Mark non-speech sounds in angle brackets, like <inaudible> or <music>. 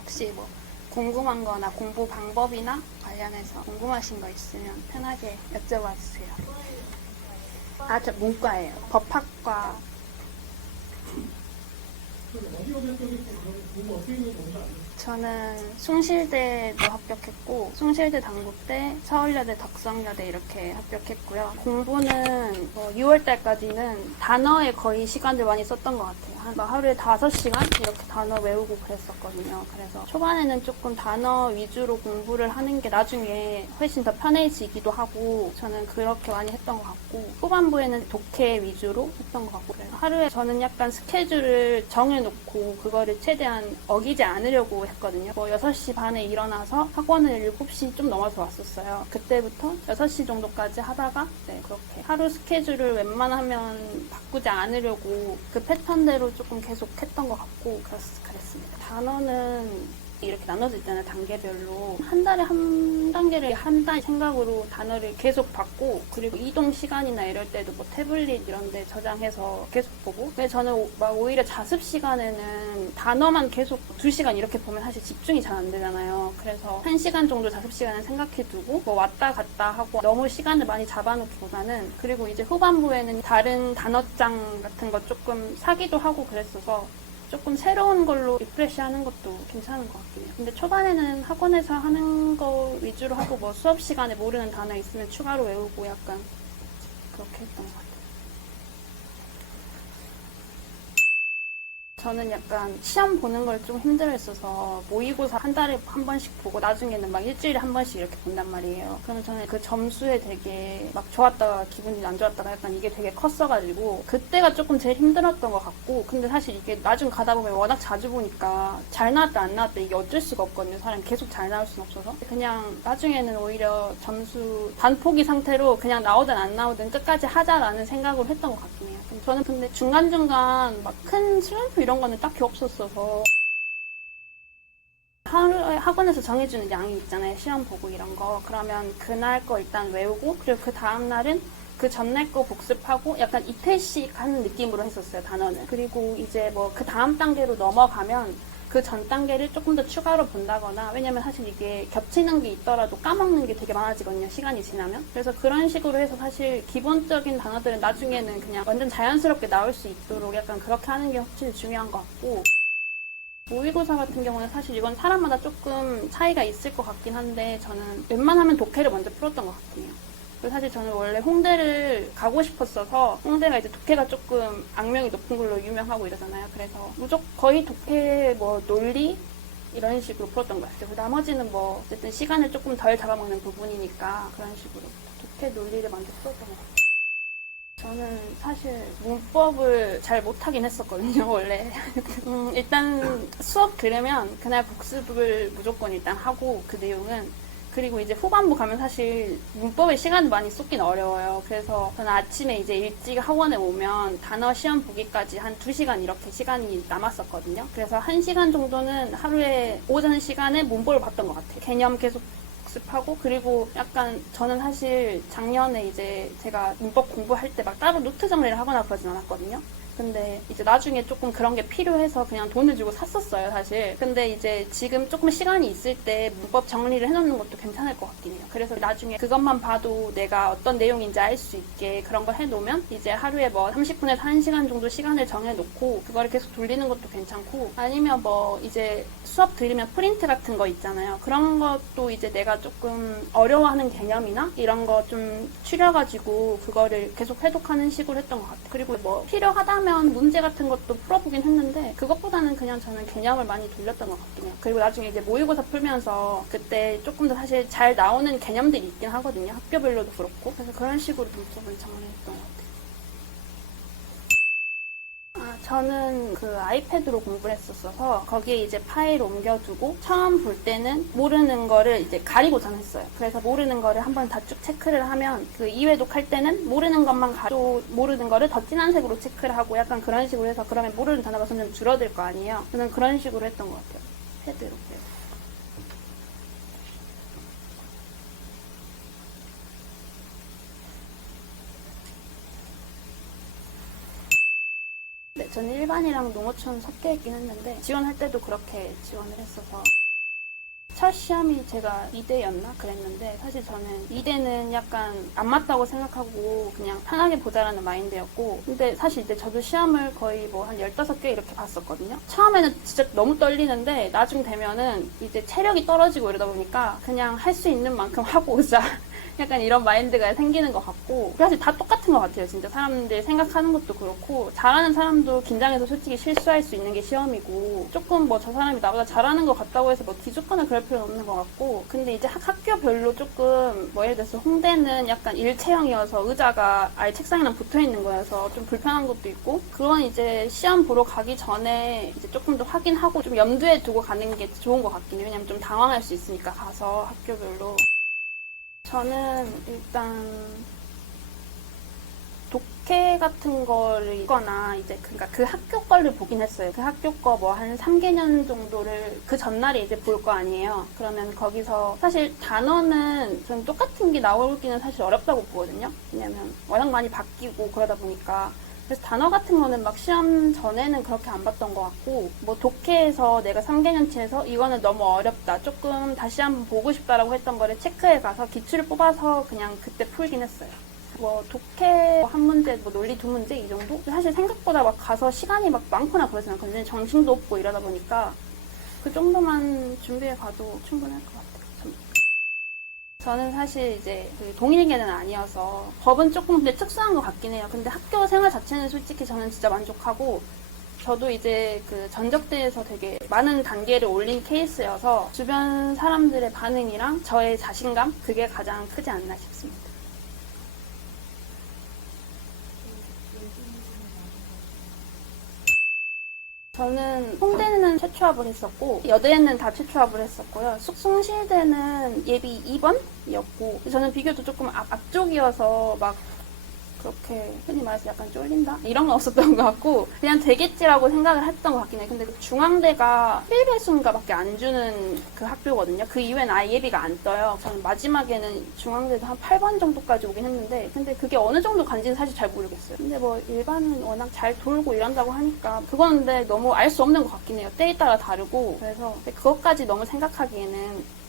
혹시 뭐 궁금한 거나 공부 방법이나 관련해서 궁금하신 거 있으면 편하게 여쭤봐 주세요. 아, 저 문과예요. 법학과. 저는 숭실대도 합격했고 숭실대 당국대, 서울여대 덕성여대 이렇게 합격했고요. 공부는 뭐 6월달까지는 단어에 거의 시간을 많이 썼던 것 같아요. 한뭐 하루에 5시간 이렇게 단어 외우고 그랬었거든요. 그래서 초반에는 조금 단어 위주로 공부를 하는 게 나중에 훨씬 더 편해지기도 하고 저는 그렇게 많이 했던 것 같고 후반부에는 독해 위주로 했던 것 같고. 하루에 저는 약간 스케줄을 정해 놓고 그거를 최대한 어기지 않으려고 했거든요. 뭐 6시 반에 일어나서 학원을 7시 좀 넘어서 왔었어요. 그때부터 6시 정도까지 하다가 네, 그렇게 하루 스케줄을 웬만하면 바꾸지 않으려고 그 패턴대로 조금 계속 했던 것 같고 그랬, 그랬습니다. 단어는 이렇게 나눠져 있잖아요 단계별로 한 달에 한 단계를 한다 생각으로 단어를 계속 받고 그리고 이동 시간이나 이럴 때도 뭐 태블릿 이런 데 저장해서 계속 보고. 근데 저는 오- 막 오히려 자습 시간에는 단어만 계속 두 시간 이렇게 보면 사실 집중이 잘 안 되잖아요. 그래서 한 시간 정도 자습 시간을 생각해 두고 뭐 왔다 갔다 하고 너무 시간을 많이 잡아놓기보다는 그리고 이제 후반부에는 다른 단어장 같은 거 조금 사기도 하고 그랬어서 조금 새로운 걸로 리프레시 하는 것도 괜찮은 것 같긴 해요. 근데 초반에는 학원에서 하는 거 위주로 하고 뭐 수업 시간에 모르는 단어 있으면 추가로 외우고 약간 그렇게 했던 것 같아요. 저는 약간 시험 보는 걸 좀 힘들어 했어서 모의고사 한 달에 한 번씩 보고 나중에는 막 일주일에 한 번씩 이렇게 본단 말이에요. 그러면 저는 그 점수에 되게 막 좋았다가 기분이 안 좋았다가 약간 이게 되게 컸어가지고 그때가 조금 제일 힘들었던 것 같고 근데 사실 이게 나중 가다 보면 워낙 자주 보니까 잘 나왔다 안 나왔다 이게 어쩔 수가 없거든요. 사람이 계속 잘 나올 수는 없어서 그냥 나중에는 오히려 점수 반포기 상태로 그냥 나오든 안 나오든 끝까지 하자라는 생각을 했던 것 같긴 해요. 저는 근데 중간중간 막 큰 슬럼프 이런 거는 딱히 없었어서 하루에 학원에서 정해주는 양이 있잖아요. 시험 보고 이런 거. 그러면 그날 거 일단 외우고 그리고 그 다음 날은 그 전날 거 복습하고 약간 이틀씩 하는 느낌으로 했었어요. 단어는. 그리고 이제 뭐 그 다음 단계로 넘어가면 그 전 단계를 조금 더 추가로 본다거나 왜냐면 사실 이게 겹치는 게 있더라도 까먹는 게 되게 많아지거든요 시간이 지나면 그래서 그런 식으로 해서 사실 기본적인 단어들은 나중에는 그냥 완전 자연스럽게 나올 수 있도록 약간 그렇게 하는 게 확실히 중요한 것 같고 모의고사 같은 경우는 사실 이건 사람마다 조금 차이가 있을 것 같긴 한데 저는 웬만하면 독해를 먼저 풀었던 것 같긴 해요. 사실 저는 원래 홍대를 가고 싶었어서 홍대가 이제 독해가 조금 악명이 높은 걸로 유명하고 이러잖아요. 그래서 무조건 거의 독해 뭐 논리 이런 식으로 풀었던 것 같아요. 그 나머지는 뭐 어쨌든 시간을 조금 덜 잡아먹는 부분이니까 그런 식으로 독해 논리를 먼저 풀었던 것 같아요. 저는 사실 문법을 잘 못하긴 했었거든요, <laughs> 원래. 음, 일단 수업 들으면 그날 복습을 무조건 일단 하고 그 내용은 그리고 이제 후반부 가면 사실 문법에 시간을 많이 쏟긴 어려워요. 그래서 저는 아침에 이제 일찍 학원에 오면 단어 시험 보기까지 한 2시간 이렇게 시간이 남았었거든요. 그래서 1시간 정도는 하루에 오전 시간에 문법을 봤던 것 같아요. 개념 계속 복습하고 그리고 약간 저는 사실 작년에 이제 제가 문법 공부할 때 막 따로 노트 정리를 하거나 그러진 않았거든요. 근데 이제 나중에 조금 그런 게 필요해서 그냥 돈을 주고 샀었어요, 사실. 근데 이제 지금 조금 시간이 있을 때 문법 정리를 해놓는 것도 괜찮을 것 같긴 해요. 그래서 나중에 그것만 봐도 내가 어떤 내용인지 알 수 있게 그런 걸 해놓으면 이제 하루에 뭐 30분에서 1시간 정도 시간을 정해놓고 그거를 계속 돌리는 것도 괜찮고 아니면 뭐 이제 수업 들으면 프린트 같은 거 있잖아요. 그런 것도 이제 내가 조금 어려워하는 개념이나 이런 거 좀 추려가지고 그거를 계속 해독하는 식으로 했던 것 같아요. 그리고 뭐 필요하다 면 문제 같은 것도 풀어보긴 했는데 그것보다는 그냥 저는 개념을 많이 돌렸던 것 같긴 해요. 그리고 나중에 이제 모의고사 풀면서 그때 조금 더 사실 잘 나오는 개념들이 있긴 하거든요. 학교별로도 그렇고. 그래서 그런 식으로 문법을 정리했던 것 같아요. 아, 저는 그 아이패드로 공부를 했었어서 거기에 이제 파일 옮겨두고 처음 볼 때는 모르는 거를 이제 가리고 전했어요. 그래서 모르는 거를 한번 다 쭉 체크를 하면 그 이외독 할 때는 모르는 것만 가도 모르는 거를 더 진한 색으로 체크를 하고 약간 그런 식으로 해서 그러면 모르는 단어가 점점 줄어들 거 아니에요. 저는 그런 식으로 했던 것 같아요. 패드로. 네. 네, 저는 일반이랑 농어촌 섞여 있긴 했는데 지원할 때도 그렇게 지원을 했어서 첫 시험이 제가 이대였나 그랬는데 사실 저는 이대는 약간 안 맞다고 생각하고 그냥 편하게 보자라는 마인드였고 근데 사실 이제 저도 시험을 거의 뭐 한 15개 이렇게 봤었거든요. 처음에는 진짜 너무 떨리는데 나중 되면은 이제 체력이 떨어지고 이러다 보니까 그냥 할 수 있는 만큼 하고 오자. 약간 이런 마인드가 생기는 것 같고 사실 다 똑같은 것 같아요. 진짜 사람들 생각하는 것도 그렇고 잘하는 사람도 긴장해서 솔직히 실수할 수 있는 게 시험이고 조금 뭐 저 사람이 나보다 잘하는 것 같다고 해서 뭐 기죽거나 그럴 필요는 없는 것 같고 근데 이제 학, 학교별로 조금 뭐 예를 들어서 홍대는 약간 일체형이어서 의자가 아예 책상이랑 붙어 있는 거여서 좀 불편한 것도 있고 그건 이제 시험 보러 가기 전에 이제 조금 더 확인하고 좀 염두에 두고 가는 게 좋은 것 같긴 해요. 왜냐면 좀 당황할 수 있으니까 가서 학교별로 저는 일단 독해 같은 거를 읽거나 이제 그러니까 그 학교 거를 보긴 했어요. 그 학교 거 뭐 한 3개년 정도를 그 전날에 이제 볼 거 아니에요. 그러면 거기서 사실 단어는 좀 똑같은 게 나오기는 사실 어렵다고 보거든요. 왜냐면 워낙 많이 바뀌고 그러다 보니까 그래서 단어 같은 거는 막 시험 전에는 그렇게 안 봤던 것 같고 뭐 독해에서 내가 3개년치에서 이거는 너무 어렵다 조금 다시 한번 보고 싶다라고 했던 거를 체크해 가서 기출을 뽑아서 그냥 그때 풀긴 했어요. 뭐 독해 한 문제, 뭐 논리 두 문제 이 정도? 사실 생각보다 막 가서 시간이 막 많거나 그러진 않거든요. 정신도 없고 이러다 보니까 그 정도만 준비해 가도 충분할 것 같아요. 전. 저는 사실 이제 그 동일계는 아니어서 법은 조금 근데 특수한 것 같긴 해요. 근데 학교 생활 자체는 솔직히 저는 진짜 만족하고 저도 이제 그 전적대에서 되게 많은 단계를 올린 케이스여서 주변 사람들의 반응이랑 저의 자신감 그게 가장 크지 않나 싶습니다. 저는 홍대는 최초합을 했었고 여대는 다 최초합을 했었고요. 숭- 숭실대는 예비 2번이었고 저는 비교도 조금 앞, 앞쪽이어서 막 그렇게 흔히 말해서 약간 쫄린다? 이런 건 없었던 것 같고 그냥 되겠지라고 생각을 했던 것 같긴 해요. 근데 그 중앙대가 1배수인가밖에 안 주는 그 학교거든요. 그 이후엔 아예 예비가 안 떠요. 저는 마지막에는 중앙대도 한 8번 정도까지 오긴 했는데 근데 그게 어느 정도 간지는 사실 잘 모르겠어요. 근데 뭐 일반은 워낙 잘 돌고 이런다고 하니까 그건 근데 너무 알 수 없는 것 같긴 해요. 때에 따라 다르고 그래서 그것까지 너무 생각하기에는